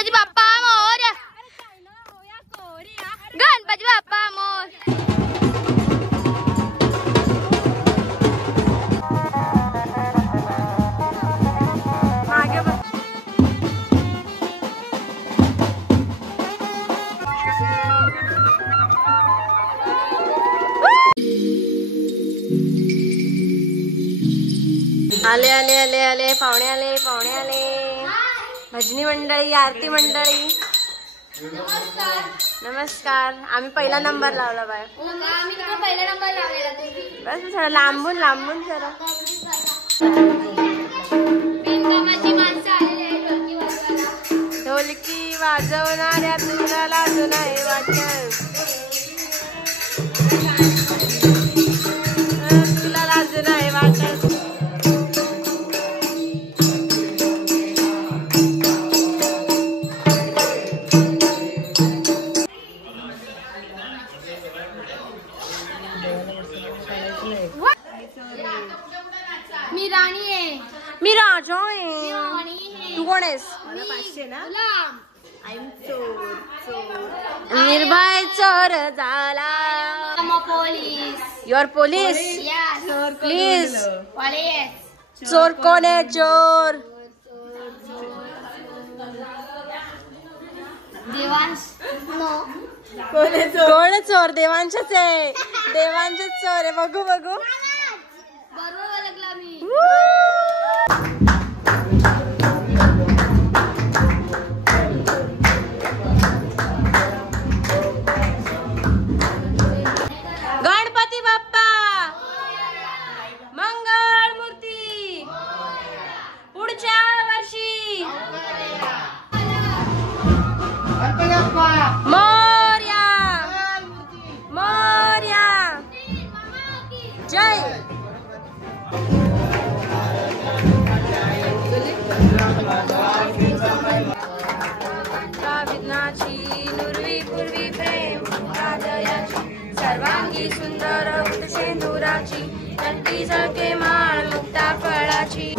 गणपती बाप्पा मोरया, गणपती बाप्पा मोरया. आले आले आले आले पाहुणे आले पाहुणे आले. भजनी मंडळी, आरती मंडळी, नमस्कार. आम्ही पहिला नंबर लावला बाय. बस जरा लांबून लांबून जरा. ढोलकी वाजवणाऱ्या तुला लाजू नाही वाटत, तुला लाजू नाही वाटत. मी राणी आहे. मी राजा आहे. तू कोण आहेस? निर्भय चोर झाला. पोलीस. Your police please. चोर कोण आहे? चोर देवांश. कोण चोर? देवांशच आहे. देवांशच चोर आहे. बघू बघू. बरोबर ओळखला मी. गणपती बाप्पा मंगळ मूर्ती. पुढच्या वर्षी मोरया मोरया. जय. विघ्नाची नुरवी पूर्वी प्रेम राजयाची, सर्वांगी सुंदर शेंदुराची, नक्की झळके माळ मुक्ता फळाची.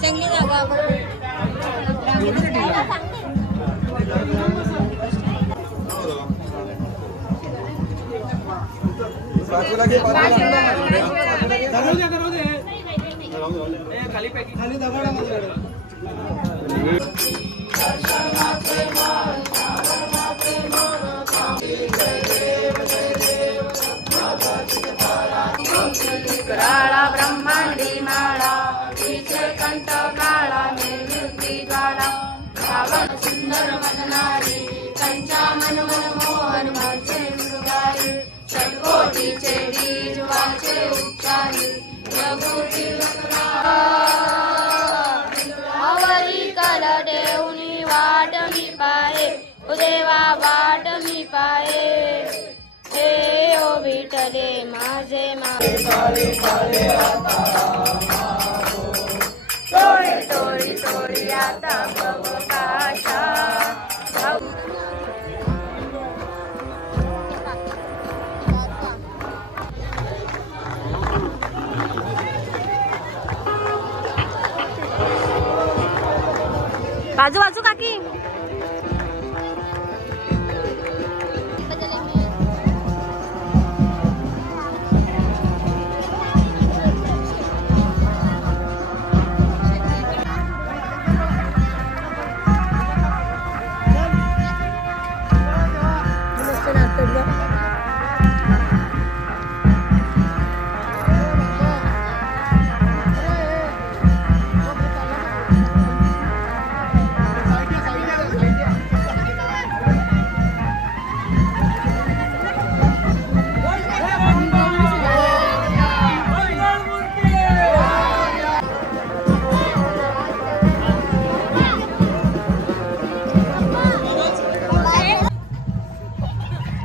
चांगली जागा खाली दगड कराळा ब्रह्मांडी माळा तिचे कंठ काळा निर्वृत्ती ज्वाला श्रावण सुंदर मदनारी कंचा मन मनमोहन माझे मृगारी षटकोटीचे बीज वाचे उच्चारी रघुती आवरी कल देऊनी वाट मी पाये उदेवा वाट मी पाये हे ओ विठले माझे तोरी तोरी तोरी आता बघाशा बाजू बाजू काकी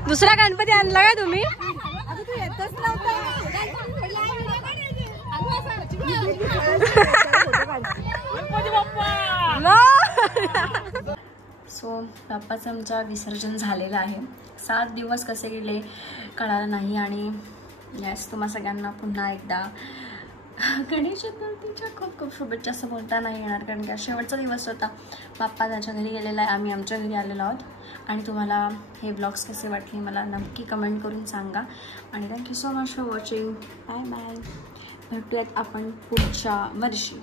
दुसरा गणपती आणला का तुम्ही? सो बाप्पाचं आमचं विसर्जन झालेलं आहे. 7 दिवस कसे गेले कळालं नाही. आणि यस, तुम्हा सगळ्यांना पुन्हा एकदा गणेश चतुर्थीच्या खूप खूप शुभेच्छा. असं बोलता नाही येणार कारण की शेवटचा दिवस होता. बाप्पा त्याच्या घरी गेलेला आहे, आम्ही आमच्या घरी आलेलो आहोत. आणि तुम्हाला हे ब्लॉग्स कसे वाटले मला नक्की कमेंट करून सांगा. आणि thank you so much for watching. Bye bye. भेटूयात आपण पुढच्या वर्षी.